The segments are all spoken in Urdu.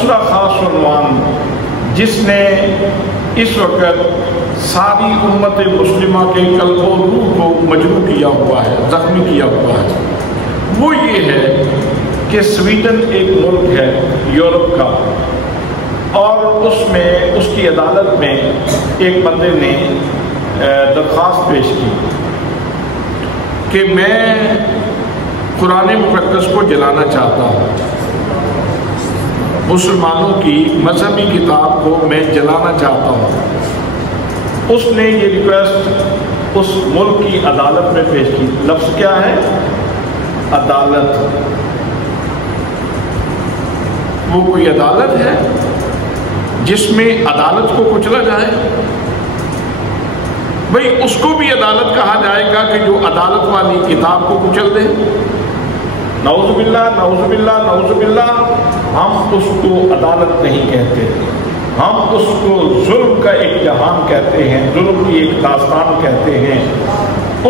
دوسرا خاص عنوان جس نے اس وقت ساری امت مسلمہ کے قلب و روح کو مجروح کیا ہوا ہے، زخمی کیا ہوا ہے، وہ یہ ہے کہ سویڈن ایک ملک ہے یورپ کا، اور اس میں اس کی عدالت میں ایک بندے نے درخواست پیش کی کہ میں قرآن مقدس کو جلانا چاہتا ہوں، مسلمانوں کی مذہبی کتاب کو میں جلانا چاہتا ہوں۔ اس نے یہ ریکویسٹ اس ملک کی عدالت میں پیش کی۔ لفظ کیا ہے؟ عدالت۔ وہ کوئی عدالت ہے جس میں عدالت کو کچلا جائے؟ بھئی اس کو بھی عدالت کہا جائے گا کہ جو عدالت والی کتاب کو کچل دے؟ نعوذ باللہ، نعوذ باللہ، نعوذ باللہ۔ ہم اس کو عدالت نہیں کہتے، ہم اس کو ظلم کا ایک جہان کہتے ہیں، ظلم کی ایک داستان کہتے ہیں۔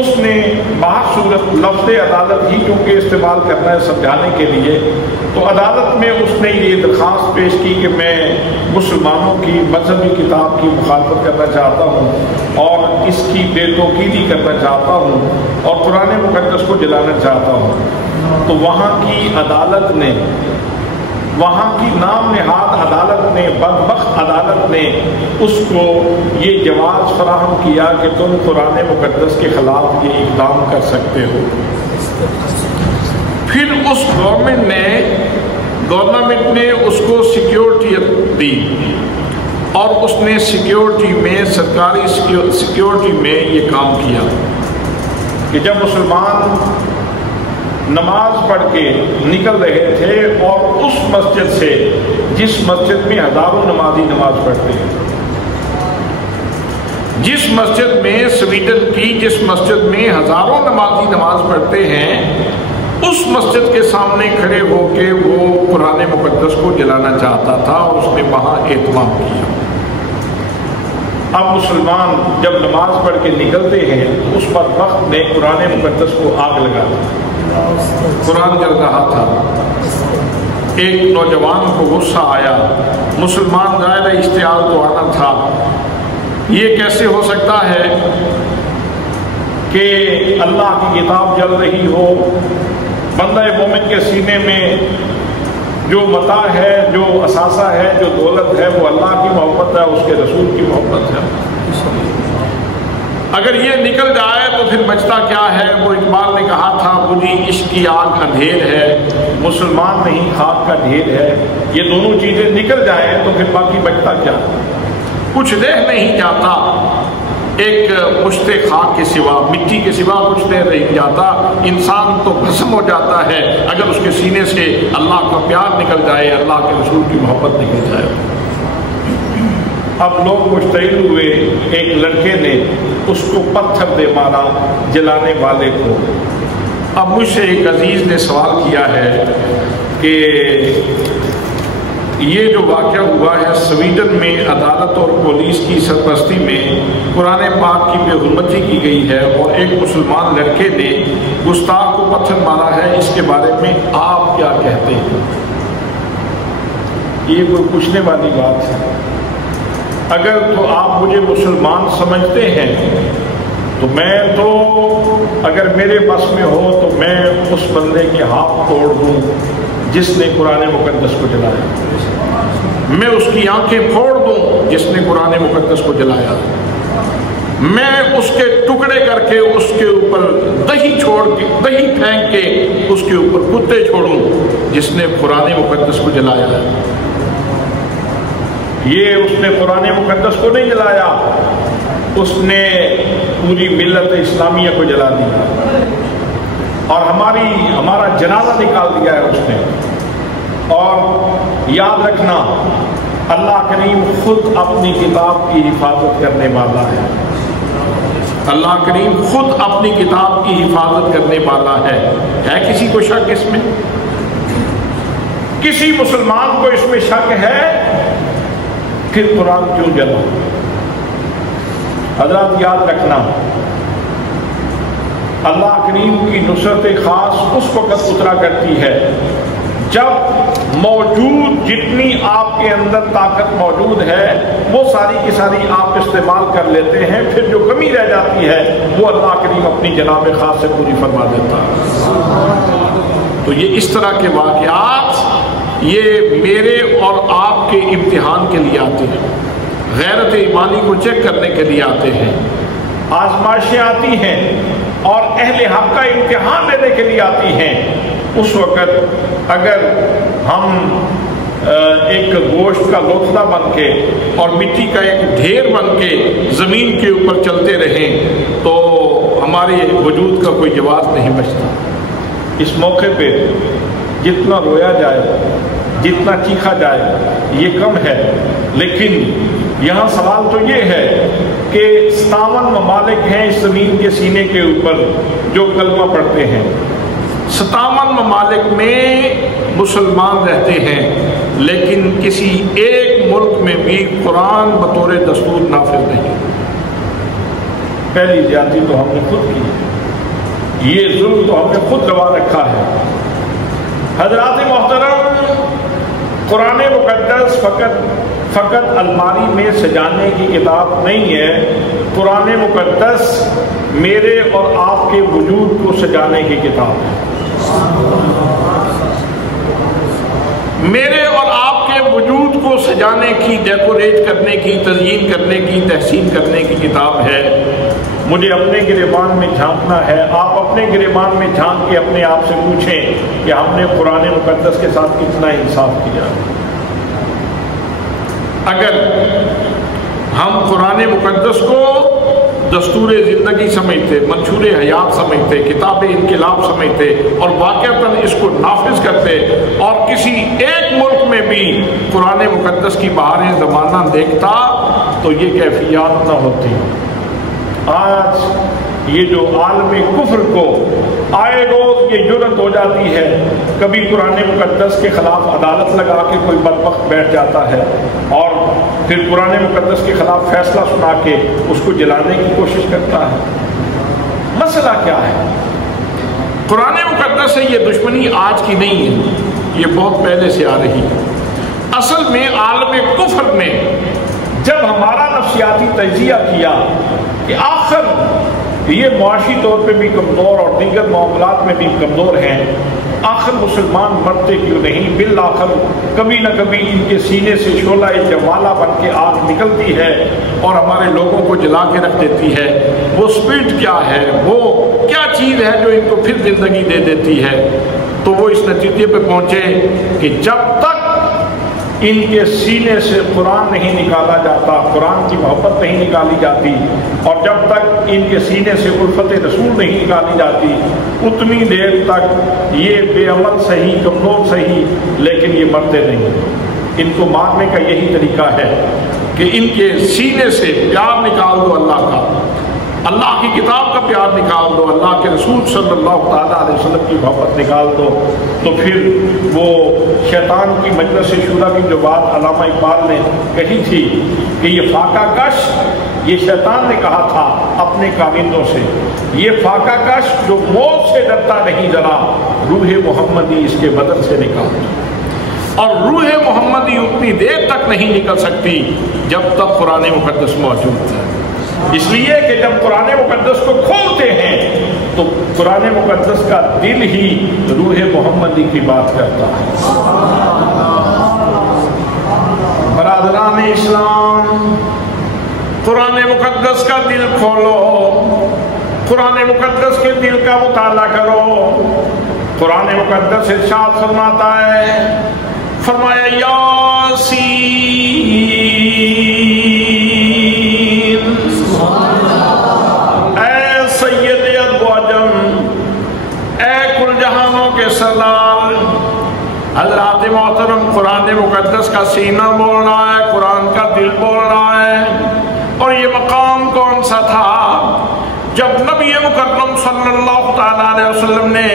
اس نے باہر صورت لفظ عدالت ہی کیونکہ استعمال کرنا ہے سمجھانے کے لیے، تو عدالت میں اس نے یہ درخواست پیش کی کہ میں مسلمانوں کی مذہبی کتاب کی مخالفت کرنا چاہتا ہوں اور اس کی بے توقیدی کرنا چاہتا ہوں اور قرآن مقدس کو جلانا چاہتا ہوں۔ تو وہاں کی عدالت نے، وہاں کی نام نہاد عدالت نے، بدبخت عدالت نے اس کو یہ جواز فراہم کیا کہ تم قرآن مقدس کے خلاف یہ اقدام کر سکتے ہو۔ پھر اس گورنمنٹ نے اس کو سیکیورٹی دی، اور اس نے سیکیورٹی میں، سرکاری سیکیورٹی میں یہ کام کیا کہ جب مسلمان نماز پڑھ کے نکل رہے تھے اور اس مسجد سے جس مسجد میں ہزاروں نمازی نماز پڑھتے ہیں، جس مسجد میں سویڈن کی جس مسجد میں ہزاروں نمازی نماز پڑھتے ہیں، اس مسجد کے سامنے کھڑے ہو کے وہ قرآن مقدس کو جلانا چاہتا تھا اور اس نے وہاں اہتمام کیا۔ اب مسلمان جب نماز پڑھ کے نکلتے ہیں اس بدبخت نے قرآن مقدس کو آگ لگا دی۔ قرآن جل رہا تھا، ایک نوجوان کو غصہ آیا، مسلمان ظاہر اشتعال تو آنا تھا، یہ کیسے ہو سکتا ہے کہ اللہ کی کتاب جل رہی ہو، بندہ مومن کے سینے میں جو متاع ہے، جو اثاثہ ہے، جو دولت ہے، وہ اللہ کی محبت ہے، اس کے رسول کی محبت ہے۔ اگر یہ نکل جائے تو پھر بچتا کیا ہے؟ وہ اقبال نے کہا تھا، بجھی عشق کی آگ اندھیر ہے، مسلمان نہیں خاک کا ڈھیر ہے۔ یہ دونوں چیزیں نکل جائیں تو پھر باقی بچتا کیا؟ کچھ رہ نہیں جاتا، ایک مشت خاک کے سوا، مٹی کے سوا کچھ نہیں جاتا۔ انسان تو بھسم ہو جاتا ہے اگر اس کے سینے سے اللہ کا پیار نکل جائے، اللہ کے رسول کی محبت نکل جائے۔ اب لوگ مشتعل ہوئے، ایک لڑکے نے اس کو پتھر دے مارا جلانے والے کو۔ اب مجھ سے ایک عزیز نے سوال کیا ہے کہ یہ جو واقعہ ہوا ہے سویڈن میں، عدالت اور پولیس کی سرپرستی میں قرآن پاک کی بے حرمتی کی گئی ہے اور ایک مسلمان لڑکے نے گستاخ کو پتھر مارا ہے، اس کے بارے میں آپ کیا کہتے ہیں؟ یہ کوئی پوچھنے والی بات ہے؟ اگر تو آپ مجھے مسلمان سمجھتے ہیں تو میں تو، اگر میرے بس میں ہو تو میں اس بندے کے ہاتھ توڑ دوں جس نے قرآن مقدس کو جلایا، میں اس کی آنکھیں پھوڑ دوں جس نے قرآن مقدس کو جلایا، میں اس کے ٹکڑے کر کے اس کے اوپر دہی پھینک کے اس کے اوپر کتے چھوڑوں جس نے قرآن مقدس کو جلایا ہے۔ یہ اس نے قرآن مقدس کو نہیں جلایا، اس نے پوری ملت اسلامیہ کو جلا دیا اور ہمارا جنازہ نکال دیا ہے اس نے۔ اور یاد رکھنا، اللہ کریم خود اپنی کتاب کی حفاظت کرنے والا ہے، اللہ کریم خود اپنی کتاب کی حفاظت کرنے والا ہے کسی کو شک اس میں؟ کسی مسلمان کو اس میں شک ہے؟ پھر قرآن کیوں جلا؟ حضرات یاد رکھنا، اللہ کریم کی نصرت خاص اس وقت اترا کرتی ہے جب موجود جتنی آپ کے اندر طاقت موجود ہے وہ ساری کی ساری آپ استعمال کر لیتے ہیں، پھر جو کمی رہ جاتی ہے وہ اللہ کریم اپنی جناب خاص سے پوری فرما دیتا ہے۔ تو یہ اس طرح کے واقعات یہ میرے اور آپ کے امتحان کے لیے آتے ہیں، غیرت ایمانی کو چیک کرنے کے لیے آتے ہیں، آزمائشیں آتی ہیں اور اہل حق کا امتحان لینے کے لیے آتی ہیں۔ اس وقت اگر ہم ایک گوشت کا لوتھڑا بن کے اور مٹی کا ایک ڈھیر بن کے زمین کے اوپر چلتے رہیں تو ہمارے وجود کا کوئی جواب نہیں بچتا۔ اس موقع پہ جتنا رویا جائے، جتنا چیخا جائے یہ کم ہے، لیکن یہاں سوال تو یہ ہے کہ 57 ممالک ہیں اس زمین کے سینے کے اوپر جو کلمہ پڑھتے ہیں، 57 ممالک میں مسلمان رہتے ہیں، لیکن کسی ایک ملک میں بھی قرآن بطور دستور نافذ نہیں۔ پہلی زیادتی تو ہم نے خود کی، یہ ظلم تو ہم نے خود گوا رکھا ہے۔ حضرات محترم، قرآن مقدس فقط الماری میں سجانے کی کتاب نہیں ہے، قرآن مقدس میرے اور آپ کے وجود کو سجانے کی کتاب ہے۔ میرے اور آپ کے وجود کو سجانے کی، ڈیکوریٹ کرنے کی، تزئین کرنے کی، تحسین کرنے کی کتاب ہے۔ مجھے اپنے گریبان میں جھانکنا ہے، آپ اپنے گریبان میں جھانک کے اپنے آپ سے پوچھیں کہ ہم نے قرآن مقدس کے ساتھ کتنا انصاف کیا۔ اگر ہم قرآن مقدس کو دستور زندگی سمجھتے، منشور حیات سمجھتے، کتاب انقلاب سمجھتے اور واقعتاً اس کو نافذ کرتے اور کسی ایک ملک میں بھی قرآن مقدس کی بہاریں زمانہ دیکھتا تو یہ کیفیات نہ ہوتی۔ آج یہ جو عالم کفر کو آئے روز یہ جرت ہو جاتی ہے، کبھی قرآن مقدس کے خلاف عدالت لگا کے کوئی بدبخت بیٹھ جاتا ہے اور پھر قرآن مقدس کے خلاف فیصلہ سنا کے اس کو جلانے کی کوشش کرتا ہے۔ مسئلہ کیا ہے؟ قرآن مقدس سے یہ دشمنی آج کی نہیں ہے، یہ بہت پہلے سے آ رہی ہے۔ اصل میں عالم کفر نے جب ہمارا نفسیاتی تجزیہ کیا کہ آخر یہ معاشی طور پہ بھی کمزور اور دیگر معاملات میں بھی کمزور ہیں، آخر مسلمان مرتے کیوں نہیں؟ بالآخر کبھی نہ کبھی ان کے سینے سے شعلہ جوالہ بن کے آگ نکلتی ہے اور ہمارے لوگوں کو جلا کے رکھ دیتی ہے۔ وہ اسپرٹ کیا ہے، وہ کیا چیز ہے جو ان کو پھر زندگی دے دیتی ہے؟ تو وہ اس نتیجے پہ پہنچے کہ جب تک ان کے سینے سے قرآن نہیں نکالا جاتا، قرآن کی محبت نہیں نکالی جاتی، اور جب تک ان کے سینے سے الفت رسول نہیں نکالی جاتی، اتنی دیر تک یہ بے عمل صحیح، کمزور صحیح، لیکن یہ مرتے نہیں۔ ان کو مارنے کا یہی طریقہ ہے کہ ان کے سینے سے پیار نکال دو اللہ کا، اللہ کی کتاب کا پیار نکال دو، اللہ کے رسول صلی اللہ تعالیٰ علیہ وسلم کی محبت نکال دو، تو پھر وہ شیطان کی مجلس شورا کی جو بات علامہ اقبال نے کہی تھی کہ یہ فاقہ کش، یہ شیطان نے کہا تھا اپنے کامندوں سے، یہ فاقہ کش جو موت سے ڈرتا نہیں ذرا، روح محمدی اس کے بدن سے نکال۔ اور روح محمدی اتنی دیر تک نہیں نکل سکتی جب تک قرآن مقدس موجود ہے۔ اس لیے کہ جب قرآن مقدس کو کھولتے ہیں تو قرآن مقدس کا دل ہی روح محمدی کی بات کرتا ہے۔ برادران اسلام، قرآن مقدس کا دل کھولو، قرآن مقدس کے دل کا مطالعہ کرو۔ قرآن مقدس ارشاد فرماتا ہے، فرمایا یاسین، اے سید ادواجم، اے کل جہانوں کے سردار۔ حضرات محترم، قرآن مقدس کا سینہ بول رہا ہے، قرآن کا دل بول رہا ہے۔ اور یہ مقام کون سا تھا؟ جب نبی مکرم صلی اللہ تعالیٰ علیہ وسلم نے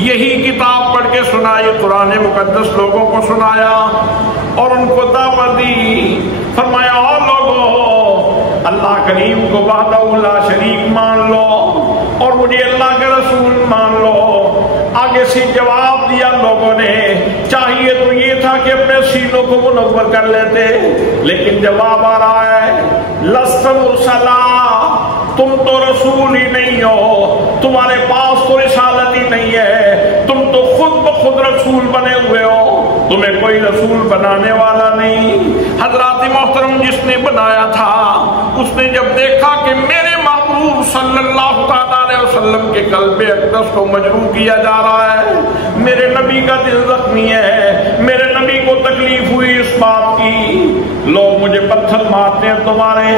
یہی کتاب پڑھ کے سنائی، قرآن مقدس لوگوں کو سنایا اور ان کو دعوت دی، فرمایا اور لوگوں اللہ کریم کو وحدہ لا شریک مان لو اور مجھے اللہ کے رسول مان لو۔ آگے سے جواب دیا لوگوں نے، چاہیے تو یہ تھا کہ اپنے سینوں کو منور کر لیتے، لیکن جواب آ رہا ہے لست مرسلا، تم تو رسول ہی نہیں ہو، تمہارے پاس تو رسالت ہی نہیں ہے، تم تو خود بخود رسول بنے ہوئے ہو، تمہیں کوئی رسول بنانے والا نہیں۔ حضرات محترم، جس نے بنایا تھا اس نے جب دیکھا کہ میرے محبوب صلی اللہ علیہ وسلم کے قلب اقدس کو مجروح کیا جا رہا ہے، میرے نبی کا دل زخمی ہے، میرے نبی کو تکلیف ہوئی اس بات کی، لوگ مجھے پتھر مارتے ہیں، تمہارے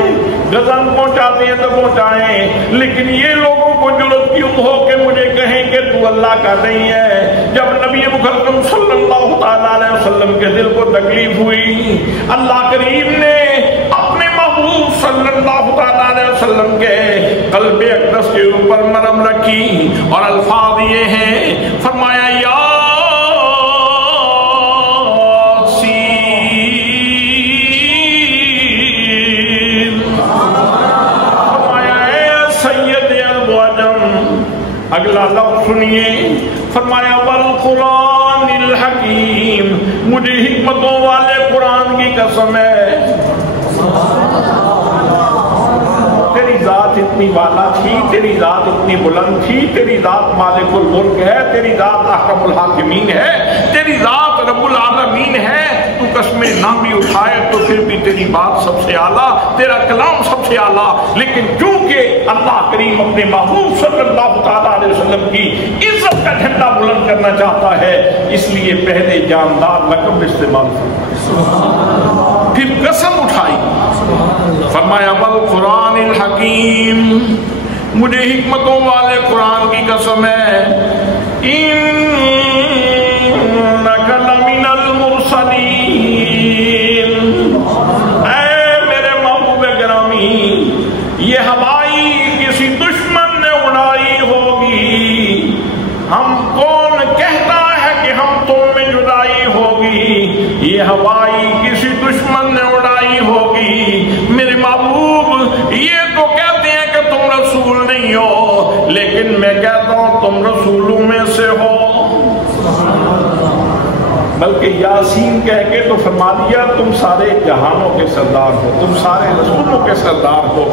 غزل پہنچاتے ہیں تو پہنچائیں، لیکن یہ لوگوں کو جرأت کیوں ہو کہ مجھے کہیں کہ تو اللہ کا نہیں ہے؟ جب نبی مکرم صلی اللہ علیہ وسلم کے دل کو تکلیف ہوئی، اللہ کریم نے اپنے محبوب صلی اللہ علیہ وسلم کے قلب اقدس کے اوپر مرہم رکھی، اور الفاظ یہ ہیں، فرمایا یا اگلا لفظ سنیے، فرمایا والقرآن الحکیم، مجھے حکمتوں والے قرآن کی قسم ہے، تیری ذات اتنی والا تھی، تیری ذات اتنی بلند تھی، تیری ذات مالک الملک ہے، تیری ذات احکم الحاکمین ہے، تیری ذات رب العالمین ہے، تو قسمیں نہ بھی اٹھائے تو پھر بھی تیری بات سب سے اعلیٰ، تیرا کلام سب سے اعلیٰ، لیکن چونکہ اللہ کریم اپنے محبوب صلی اللہ علیہ وسلم کی عزت کا جھنڈا بلند کرنا چاہتا ہے، اس لیے پہلے جاندار لقب استعمال فرمایا، پھر قسم اٹھائی، فرمایا والقرآن الحکیم، مجھے حکمتوں والے قرآن کی قسم ہے، انک لمن المرسلین، اے میرے محبوب گرامی، یہ ہوائی کسی دشمن نے اڑائی ہوگی، ہم کون کہتا ہے کہ ہم تم میں جدائی ہوگی، یہ ہوائی کسی دشمن نے اڑائی ہوگی، میرے محبوب یہ تو کہتے ہیں کہ تم رسول نہیں ہو، لیکن میں کہتا ہوں تم رسولوں میں سے ہو، بلکہ یاسین کہہ کے تو فرما دیا تم سارے جہانوں کے سردار ہو، تم سارے رسولوں کے سردار ہو،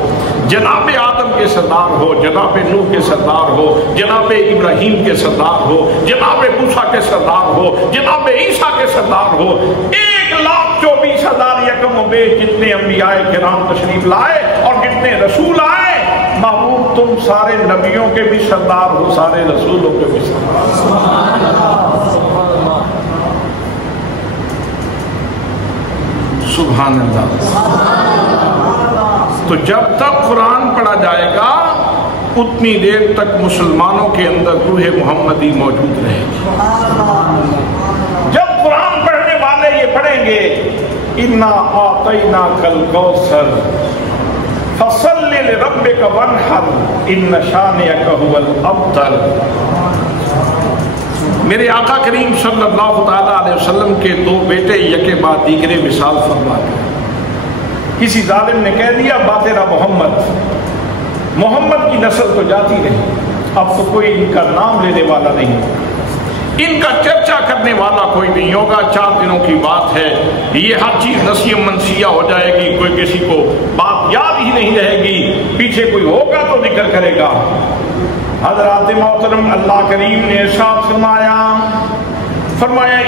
جناب آدم کے سردار ہو، جناب نوح کے سردار ہو، جناب ابراہیم کے سردار ہو، جناب موسیٰ کے سردار ہو، جناب عیسیٰ کے سردار ہو، 1,24,000 یکم و بیش جتنے انبیاء کرام تشریف لائے اور جتنے رسول آئے، محبوب تم سارے نبیوں کے بھی سردار ہو، سارے رسولوں کے بھی سردار ہو، سبحان اللہ۔ تو جب تک قرآن پڑھا جائے گا اتنی دیر تک مسلمانوں کے اندر روح محمدی موجود رہے گی۔ جب قرآن پڑھنے والے یہ پڑھیں گے اِنَّا أَعْطَيْنَاكَ الْكَوْثَرَ فَصَلِّ لِرَبِّكَ وَانْحَرْ إِنَّ شَانِئَكَ هُوَ الْأَبْتَرُ، میرے آقا کریم صلی اللہ علیہ وسلم کے دو بیٹے یکے بعد دیگرے مثال فرما دیا، کسی ظالم نے کہہ دیا باترا محمد کی نسل تو جاتی نہیں، اب تو کوئی ان کا نام لینے والا نہیں، ان کا چرچا کرنے والا کوئی نہیں ہوگا، 4 دنوں کی بات ہے، یہ ہر چیز نسیہ منسیہ ہو جائے گی، کوئی کسی کو بات یاد ہی نہیں رہے گی، پیچھے کوئی ہوگا تو ذکر کرے گا۔ حضرات محترم، اللہ کریم نے ارشاد فرمایا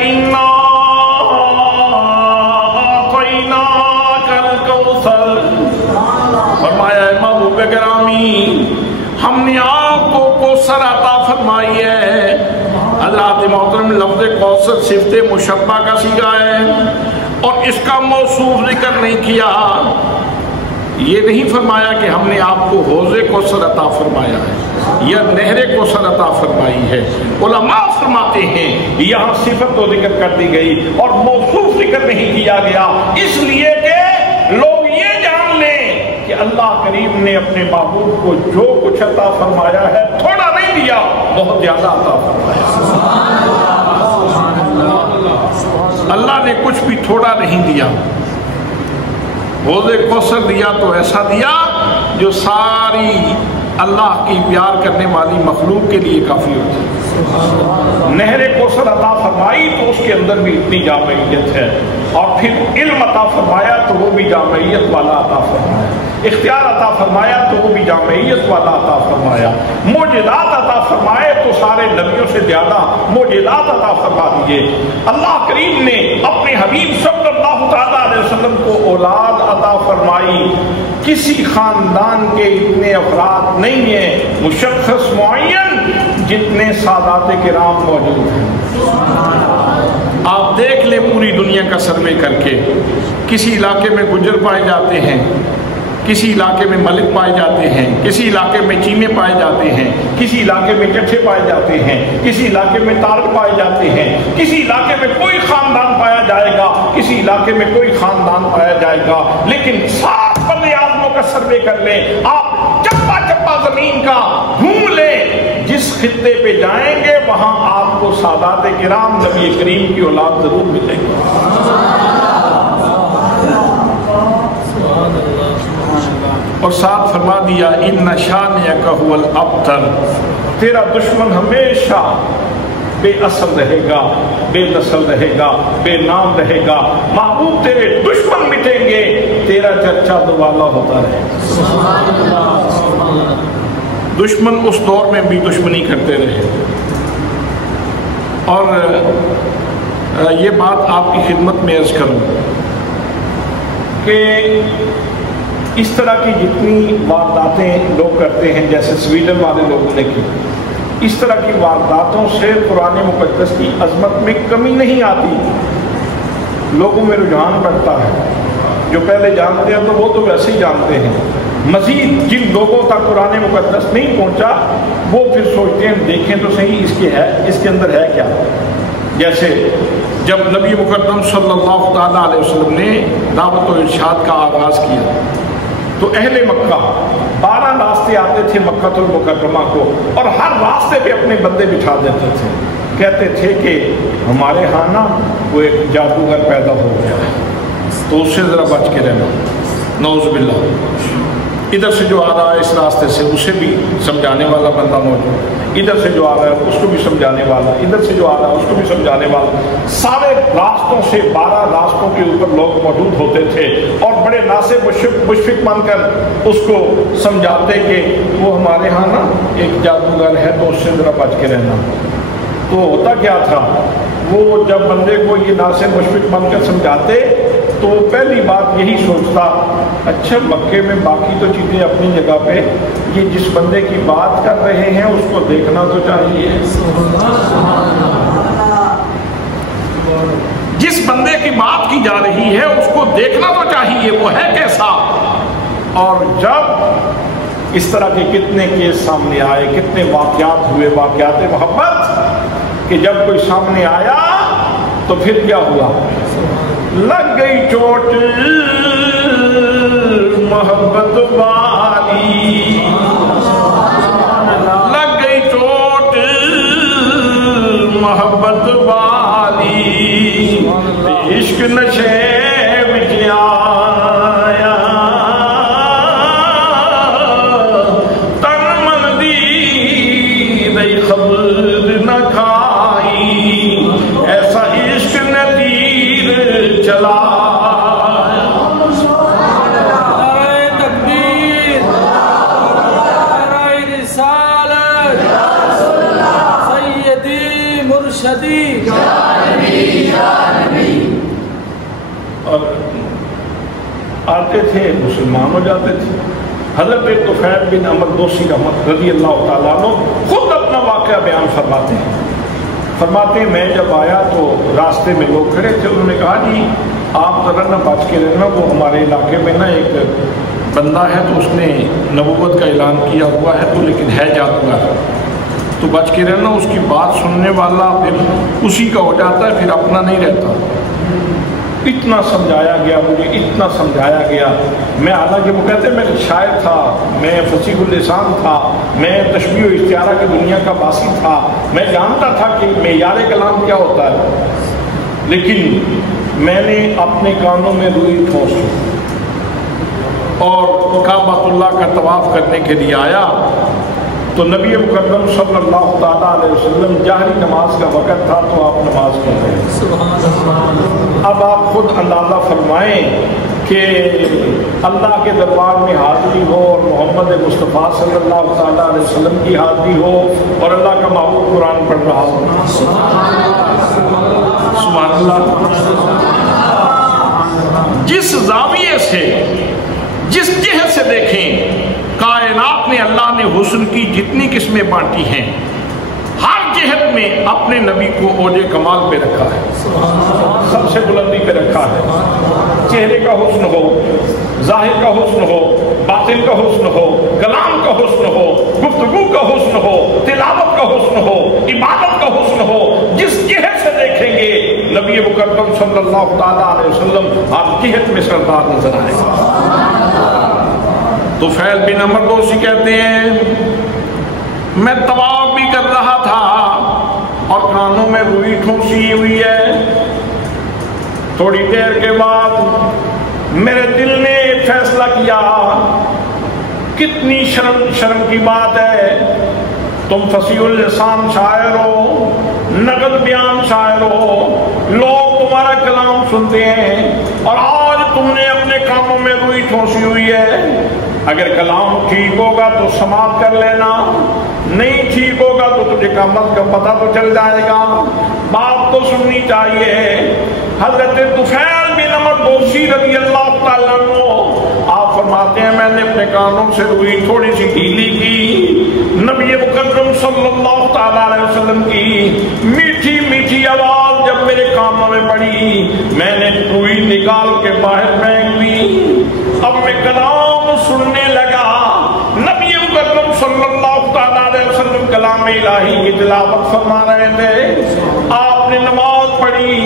اِنَّا أَعْطَيْنَاكَ الْكَوْثَرَ، فرمایا اے محبوب گرامی ہم نے آپ کو کوثر عطا فرمائی ہے۔ حضرات محترم، لفظ کوثر صفت مشبہ کا صیغہ ہے اور اس کا موصوف ذکر نہیں کیا، یہ نہیں فرمایا کہ ہم نے آپ کو حوض کوثر عطا فرمایا ہے یا نہر کوثر عطا فرمائی ہے۔ علماء فرماتے ہیں یہاں صفت تو ذکر کر دی گئی اور موصوف ذکر نہیں کیا گیا، اس لیے کہ لوگ یہ جان لیں کہ اللہ کریم نے اپنے محبوب کو جو کچھ عطا فرمایا ہے تھوڑا نہیں دیا، بہت زیادہ عطا فرمایا۔ اللہ نے کچھ بھی تھوڑا نہیں دیا، حوض کوثر دیا تو ایسا دیا جو ساری اللہ کی پیار کرنے والی مخلوق کے لیے کافی ہوتی ہے۔ نہر کوثر عطا فرمائی تو اس کے اندر بھی اتنی جامعیت ہے، اور پھر علم عطا فرمایا تو وہ بھی جامعیت والا عطا فرمایا، اختیار عطا فرمایا تو وہ بھی جامعیت والا عطا فرمایا، معجزات عطا فرمائے تو سارے نبیوں سے زیادہ معجزات عطا فرما دیے۔ اللہ کریم نے اپنے حبیب صلی اللہ تعالیٰ علیہ وسلم کو اولاد عطا فرمائی، کسی خاندان کے اتنے افراد نہیں ہیں مشخص معین جتنے سادات کرام موجود ہیں۔ آپ دیکھ لیں پوری دنیا کا سروے کر کے، کسی علاقے میں گجر پائے جاتے ہیں، کسی علاقے میں ملک پائے جاتے ہیں، کسی علاقے میں چیمے پائے جاتے ہیں، کسی علاقے میں چٹھے پائے جاتے ہیں، کسی علاقے میں تارک پائے جاتے ہیں، کسی علاقے میں کوئی خاندان پایا جائے گا، کسی علاقے میں کوئی خاندان پایا جائے گا، لیکن سات بنی آدموں کا سروے کر لیں، آپ چپا چپا زمین کا گھوم لیں، جس خطے پہ جائیں گے وہاں آپ کو سادات کرام نبی کریم کی اولاد ضرور ملے گی۔ اور ساتھ فرما دیا ان شانئک هو الابتر، تیرا دشمن ہمیشہ بے اصل رہے گا، بے نسل رہے گا، بے نام رہے گا، محبوب تیرے دشمن مٹیں گے، تیرا چرچا دوالا ہوتا رہے گا۔ دشمن اس دور میں بھی دشمنی کرتے رہے، اور یہ بات آپ کی خدمت میں عرض کروں کہ اس طرح کی جتنی وارداتیں لوگ کرتے ہیں، جیسے سویڈن والے لوگوں نے کی، اس طرح کی وارداتوں سے قرآن مقدس کی عظمت میں کمی نہیں آتی، لوگوں میں رجحان بڑھتا ہے۔ جو پہلے جانتے ہیں تو وہ تو ویسے ہی جانتے ہیں، مزید جن لوگوں تک قرآن مقدس نہیں پہنچا وہ پھر سوچتے ہیں دیکھیں تو صحیح اس کے اندر ہے کیا۔ جیسے جب نبی مقدم صلی اللہ تعالیٰ علیہ وسلم نے دعوت و ارشاد کا آغاز کیا تو اہل مکہ 12 راستے آتے تھے مکہ المکرمہ کو، اور ہر راستے پہ اپنے بندے بٹھا دیتے تھے، کہتے تھے کہ ہمارے ہاں نا وہ ایک جادوگر پیدا ہو گیا ہے تو اس سے ذرا بچ کے رہنا، نعوذ باللہ۔ ادھر سے جو آ رہا ہے اس راستے سے اسے بھی سمجھانے والا بندہ موجود، ادھر سے جو آ رہا ہے اس کو بھی سمجھانے والا، ادھر سے جو آ رہا ہے اس کو بھی سمجھانے والا، سارے راستوں سے 12 راستوں کے اوپر لوگ موجود ہوتے تھے، اور بڑے ناصح مشفق بن کر اس کو سمجھاتے کہ وہ ہمارے ہاں نا ایک جادوگر ہے تو اس سے ذرا بچ کے رہنا۔ تو ہوتا کیا تھا، وہ جب بندے کو یہ ناصح مشفق بن کر سمجھاتے تو وہ پہلی بات یہی سوچتا، اچھا مکے میں باقی تو چیزیں اپنی جگہ پہ، یہ جس بندے کی بات کر رہے ہیں اس کو دیکھنا تو چاہیے، جس بندے کی بات کی جا رہی ہے اس کو دیکھنا تو چاہیے وہ ہے کیسا۔ اور جب اس طرح کے کتنے کیس سامنے آئے، کتنے واقعات ہوئے، واقعات محبت، کہ جب کوئی سامنے آیا تو پھر کیا ہوا، لگ گئی چوٹ محبت والی، لگ گئی چوٹ محبت والی، عشق نشے وچ آیا تن من دی دئی خبر نہ کھائی، ایسا عشق نے تیر چلا۔ اور آتے تھے مسلمان ہو جاتے تھے۔ حضرت طفیل بن عمرو دوسی رضی اللہ تعالیٰ عنہ خود اپنا واقعہ بیان فرماتے ہیں، میں جب آیا تو راستے میں لوگ کھڑے تھے، انہوں نے کہا جی آپ ذرا نہ بچ کے رہنا، وہ ہمارے علاقے میں نا ایک بندہ ہے تو اس نے نبوت کا اعلان کیا ہوا ہے تو لیکن ہے جادوگر، تو بچ کے رہنا، اس کی بات سننے والا پھر اسی کا ہو جاتا ہے، پھر اپنا نہیں رہتا۔ اتنا سمجھایا گیا مجھے، اتنا سمجھایا گیا، میں حالانکہ وہ کہتے میں شاعر تھا، میں فصیح اللسان تھا، میں تشبیہ و استعارہ کی دنیا کا باسی تھا، میں جانتا تھا کہ معیار کلام کیا ہوتا ہے، لیکن میں نے اپنے کانوں میں روئی ٹھوس اور کعبۃ اللہ کا طواف کرنے کے لیے آیا تو نبی مکرم صلی اللہ تعالیٰ علیہ وسلم جہری نماز کا وقت تھا تو آپ نماز پڑھ رہے ہیں۔ اب آپ خود اندازہ فرمائیں کہ اللہ کے دربار میں حاضری ہو اور محمد مصطفیٰ صلی اللہ تعالیٰ علیہ وسلم کی حاضری ہو اور اللہ کا محبوب قرآن پڑھ رہا ہو۔ سبحان اللہ۔ جس زاویے سے، جس جہت سے دیکھیں، کائنات نے اللہ نے حسن کی جتنی قسمیں بانٹی ہیں، ہر جہت میں اپنے نبی کو اوج کمال پہ رکھا ہے، سب سے بلندی پہ رکھا ہے۔ چہرے کا حسن ہو، ظاہر کا حسن ہو، باطن کا حسن ہو، کلام کا حسن ہو، گفتگو کا حسن ہو، تلاوت کا حسن ہو، عبادت کا حسن ہو، جس جہت سے دیکھیں گے نبی مکرم صلی اللہ تعالیٰ علیہ وسلم آپ جہت میں سردار نظر آئے گا۔ تو فیل بن عمر دوسی کہتے ہیں میں طواف بھی کر رہا تھا اور کانوں میں روئی ٹھونسی ہوئی ہے، تھوڑی دیر کے بعد میرے دل نے فیصلہ کیا، کتنی شرم کی بات ہے، تم فصیح اللسان شاعر ہو، نقد بیان شاعر ہو، لوگ تمہارا کلام سنتے ہیں اور آج تم نے اپنے کانوں میں روئی ٹھونسی ہوئی ہے۔ اگر کلام ٹھیک ہوگا تو سماعت کر لینا، نہیں ٹھیک ہوگا تو تجھے قیامت کا پتہ تو چل جائے گا، بات تو سننی چاہیے۔ حضرت طفیل بن عمر دوسی رضی اللہ تعالیٰ عنہ آپ فرماتے ہیں میں نے اپنے کانوں سے روئی تھوڑی سی ڈھیلی کی، نبی مکرم صلی اللہ تعالیٰ علیہ وسلم کی میٹھی میٹھی آواز جب میرے کانوں میں پڑی، میں نے روئی نکال کے باہر پھینک دی، اب میں کلام سننے لگا۔ نبی مکرم صلی اللہ تعالیٰ علیہ وسلم کلام الہی کی تلاوت فرما رہے تھے، آپ نے نماز پڑھی،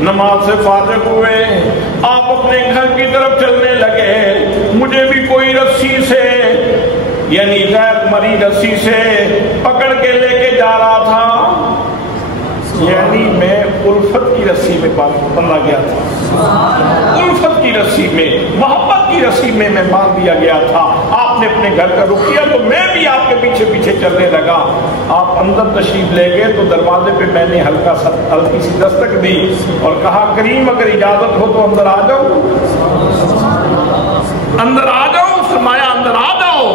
نماز سے فارغ ہوئے، آپ اپنے گھر کی طرف چلنے لگے، مجھے بھی کوئی رسی سے یعنی غیر مری رسی سے پکڑ کے لے کے جا رہا تھا، یعنی میں الفت کی رسی میں باندھا گیا تھا، الفت کی رسی میں، محبت کی رسی میں باندھ دیا گیا تھا۔ آپ نے اپنے گھر کا رخ کیا تو میں بھی آپ کے پیچھے پیچھے چلنے لگا۔ آپ اندر تشریف لے گئے تو دروازے پہ میں نے ہلکی سی دستک دی اور کہا کریم اگر اجازت ہو تو اندر آ جاؤ، اندر آ جاؤ، فرمایا اندر آ جاؤ۔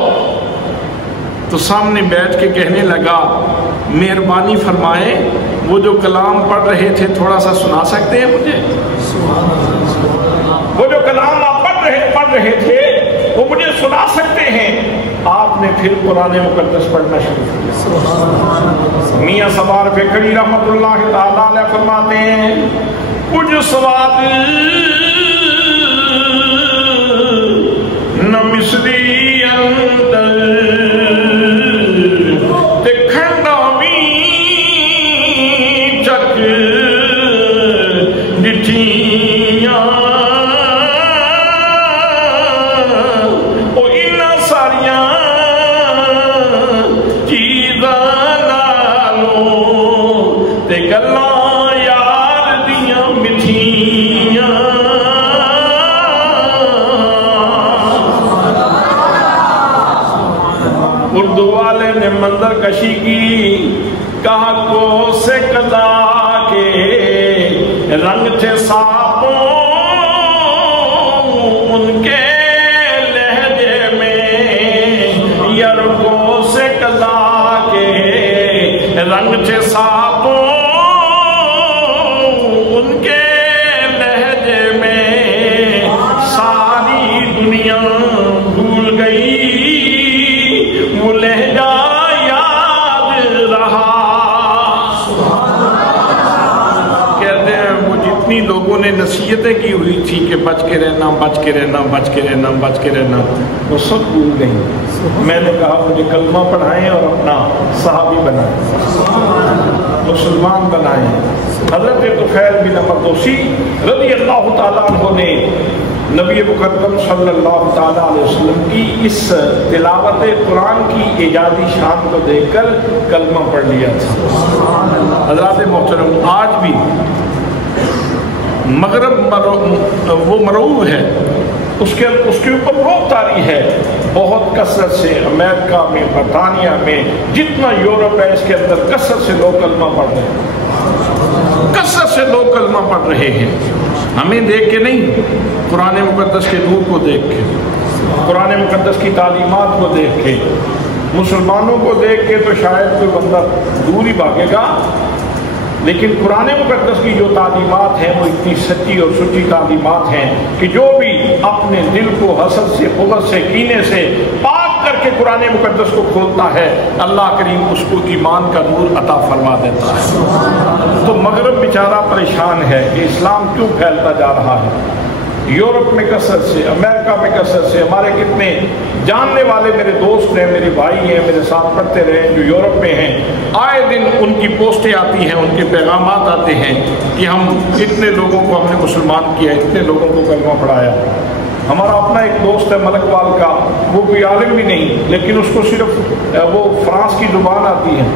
تو سامنے بیٹھ کے کہنے لگا مہربانی فرمائے وہ جو کلام پڑھ رہے تھے تھوڑا سا سنا سکتے ہیں مجھے؟ وہ جو کلام آپ پڑھ رہے تھے وہ مجھے سنا سکتے ہیں؟ آپ نے پھر قرآن مقدس پڑھنا شروع کیا۔ میاں سوار فکری رحمت اللہ تعالیٰ علیہ فرماتے ہیں کچھ سواد نہ مصری اندر اردو والے نے منظر کشی کی، کہا کو سے قضا کے رنگ تھے ساتوں ان کے لہجے میں، یرکو سے قضا کے رنگ تھے ساتوں ان کے لہجے میں، ساری دنیا بھول گئی وہ لہجہ یاد رہا۔ کہتے ہیں وہ جتنی لوگوں نے نصیحتیں کی ہوئی تھی کہ بچ کے رہنا بچ کے رہنا بچ کے رہنا بچ کے رہنا، وہ سب بھول گئیں۔ میں نے کہا مجھے کلمہ پڑھائیں اور اپنا صحابی بنائیں، مسلمان بنائیں۔ حضرت طفیل بن عمر دوسی رضی اللہ تعالیٰ عنہ نے نبی مکرم صلی اللہ تعالیٰ علیہ وسلم کی اس تلاوت قرآن کی اعجازی شان کو دیکھ کر کلمہ پڑھ لیا تھا۔ حضرات محترم آج بھی مغرب وہ مرعوب ہے، اس کے اوپر روک طاری ہے بہت کثرت سے امریکہ میں، برطانیہ میں، جتنا یورپ ہے اس کے اندر کثرت سے لوگ کلمہ پڑھ رہے ہیں، کثرت سے لوگ کلمہ پڑھ رہے ہیں۔ ہمیں دیکھ کے نہیں، قرآن مقدس کے نور کو دیکھ کے، قرآن مقدس کی تعلیمات کو دیکھ کے، مسلمانوں کو دیکھ کے تو شاید کوئی بندہ دور ہی بھاگے گا، لیکن قرآن مقدس کی جو تعلیمات ہیں وہ اتنی سچی اور سچی تعلیمات ہیں کہ جو بھی اپنے دل کو حسد سے، بغض سے، کینے سے پاک کر کے قرآن مقدس کو کھولتا ہے، اللہ کریم اس کو ایمان کا نور عطا فرما دیتا ہے۔ تو مغرب بیچارہ پریشان ہے کہ اسلام کیوں پھیلتا جا رہا ہے۔ یورپ میں کثرت سے، امریکہ میں کثرت سے، ہمارے کتنے جاننے والے میرے دوست ہیں، میرے بھائی ہیں، میرے ساتھ پڑھتے رہے جو یورپ میں ہیں، آئے دن ان کی پوسٹیں آتی ہیں، ان کے پیغامات آتے ہیں کہ ہم اتنے لوگوں کو ہم نے مسلمان کیا، اتنے لوگوں کو کلمہ پڑھایا۔ ہمارا اپنا ایک دوست ہے ملک وال کا، وہ کوئی عالم بھی نہیں، لیکن اس کو صرف وہ فرانس کی زبان آتی ہے،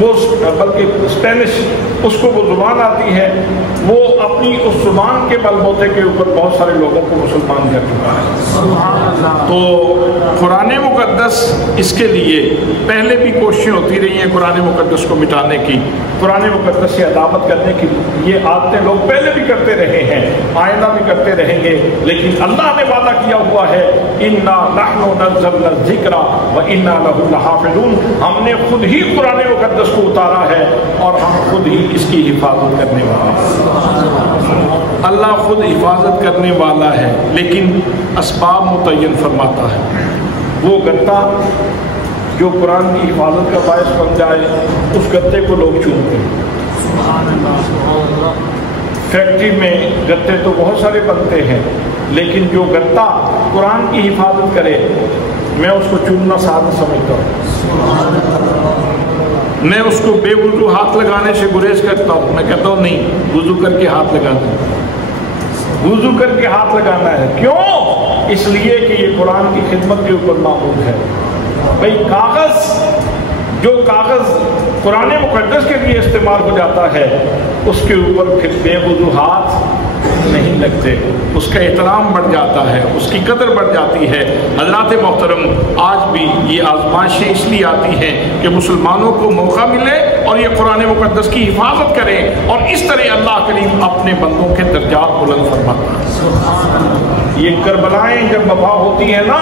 وہ بلکہ اسپینش اس کو وہ زبان آتی ہے، وہ اپنی اس زبان کے بل بوتے کے اوپر بہت سارے لوگوں کو مسلمان کر چکا ہے۔ تو قرآن مقدس اس کے لیے پہلے بھی کوششیں ہوتی رہی ہیں قرآن مقدس کو مٹانے کی، قرآن مقدس سے عداوت کرنے کی، یہ عادتیں لوگ پہلے بھی کرتے رہے ہیں، آئندہ بھی کرتے رہیں گے، لیکن اللہ نے وعدہ کیا ہوا ہے اِنَّا نَحْنُ نَزَّلْنَا الذِّكْرَ وَإِنَّا لَهُ لَحَافِظُونَ، ہم نے خود ہی قرآن مقدس کو اتارا ہے اور ہم خود ہی اس کی حفاظت کرنے والا ہے۔ اللہ خود حفاظت کرنے والا ہے، لیکن اسباب متعین فرماتا ہے۔ وہ گتا جو قرآن کی حفاظت کا باعث بن جائے، اس گتے کو لوگ چونتے ہیں۔ فیکٹری میں گتے تو بہت سارے بنتے ہیں، لیکن جو گتا قرآن کی حفاظت کرے، میں اس کو چوننا سادہ سمجھتا ہوں۔ میں اس کو بے وضو ہاتھ لگانے سے گریز کرتا ہوں، میں کہتا ہوں نہیں، وضو کر کے ہاتھ لگانا ہے، وضو کر کے ہاتھ لگانا ہے۔ کیوں؟ اس لیے کہ یہ قرآن کی خدمت کے اوپر معمول ہے۔ بھئی کاغذ، جو کاغذ قرآن مقدس کے لیے استعمال ہو جاتا ہے، اس کے اوپر پھر بے وضو ہاتھ نہیں لگتے، اس کا احترام بڑھ جاتا ہے، اس کی قدر بڑھ جاتی ہے۔ حضرات محترم، آج بھی یہ آزمائشیں اس لیے آتی ہیں کہ مسلمانوں کو موقع ملے اور یہ قرآن مقدس کی حفاظت کریں، اور اس طرح اللہ کریم اپنے بندوں کے درجات بلند فرماتا ہے۔ یہ کربلائیں جب وبا ہوتی ہیں نا،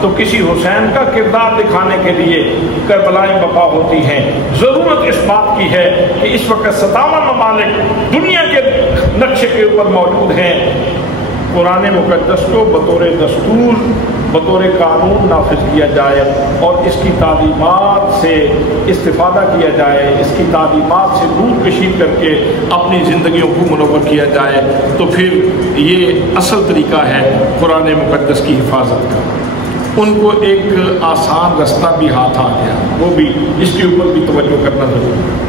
تو کسی حسین کا کردار دکھانے کے لیے کربلائیں وبا ہوتی ہیں۔ ضرورت اس بات کی ہے کہ اس وقت 57 ممالک دنیا کے نقشے کے اوپر موجود ہیں، قرآن مقدس کو بطور دستور، بطور قانون نافذ کیا جائے اور اس کی تعلیمات سے استفادہ کیا جائے، اس کی تعلیمات سے دور کشید کر کے اپنی زندگیوں کو منور کیا جائے، تو پھر یہ اصل طریقہ ہے قرآن مقدس کی حفاظت کا۔ ان کو ایک آسان رستہ بھی ہاتھ آ گیا، وہ بھی اس کے اوپر بھی توجہ کرنا ضروری ہے۔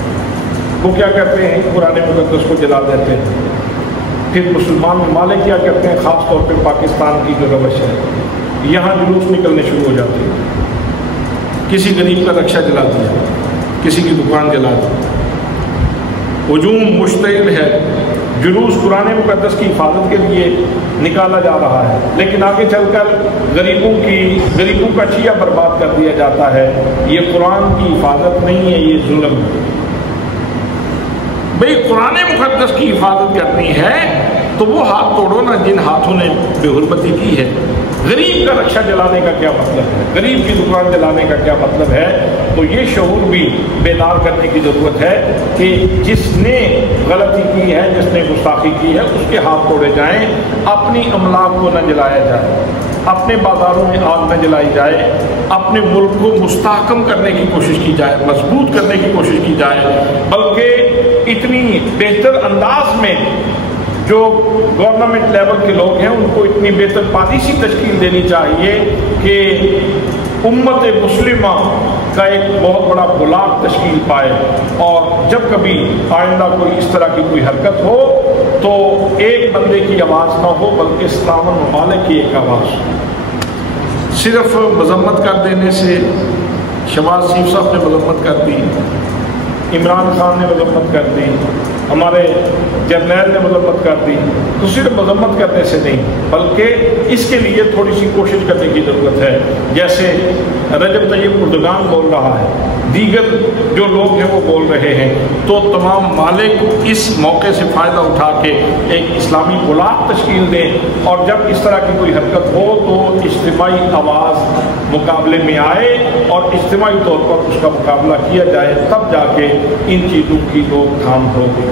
وہ کیا کرتے ہیں؟ قرآن مقدس کو جلا دیتے ہیں۔ پھر مسلمان ممالک کیا کرتے ہیں؟ خاص طور پہ پاکستان کی جو روش ہے، یہاں جلوس نکلنے شروع ہو جاتے ہیں، کسی غریب کا رکشہ جلا دیا، کسی کی دکان جلا دی، ہجوم مشتعل ہے، جلوس قرآن مقدس کی حفاظت کے لیے نکالا جا رہا ہے، لیکن آگے چل کر غریبوں کا شیعہ برباد کر دیا جاتا ہے۔ یہ قرآن کی حفاظت نہیں ہے، یہ ظلم ہے۔ بھئی قرآن مقدس کی حفاظت کرنی ہے تو وہ ہاتھ توڑو نا جن ہاتھوں نے بے حرمتی کی ہے۔ غریب کا رکشہ جلانے کا کیا مطلب ہے؟ غریب کی دکان جلانے کا کیا مطلب ہے؟ تو یہ شعور بھی بیدار کرنے کی ضرورت ہے کہ جس نے غلطی کی ہے، جس نے گستاخی کی ہے، اس کے ہاتھ توڑے جائیں، اپنی املاک کو نہ جلایا جائے، اپنے بازاروں میں آگ نہ جلائی جائے، اپنے ملک کو مستحکم کرنے کی کوشش کی جائے، مضبوط کرنے کی کوشش کی جائے، بلکہ اتنی بہتر انداز میں جو گورنمنٹ لیول کے لوگ ہیں ان کو اتنی بہتر پالیسی تشکیل دینی چاہیے کہ امت مسلمہ کا ایک بہت بڑا بلاک تشکیل پائے، اور جب کبھی آئندہ کوئی اس طرح کی کوئی حرکت ہو تو ایک بندے کی آواز نہ ہو بلکہ 57 ممالک کی ایک آواز ہو۔ صرف مذمت کر دینے سے، شہباز شریف صاحب نے مذمت کر دی، عمران خان نے مذمت کر دی، ہمارے جرنیل نے مذمت کر دی، تو صرف مذمت کرنے سے نہیں بلکہ اس کے لیے تھوڑی سی کوشش کرنے کی ضرورت ہے. جیسے رجب طیب اردگان بول رہا ہے، دیگر جو لوگ ہیں وہ بول رہے ہیں، تو تمام مالک اس موقع سے فائدہ اٹھا کے ایک اسلامی بلاک تشکیل دیں، اور جب اس طرح کی کوئی حرکت ہو تو اجتماعی آواز مقابلے میں آئے اور اجتماعی طور پر اس کا مقابلہ کیا جائے، تب جا کے ان چیزوں کی روک تھام ہوگی.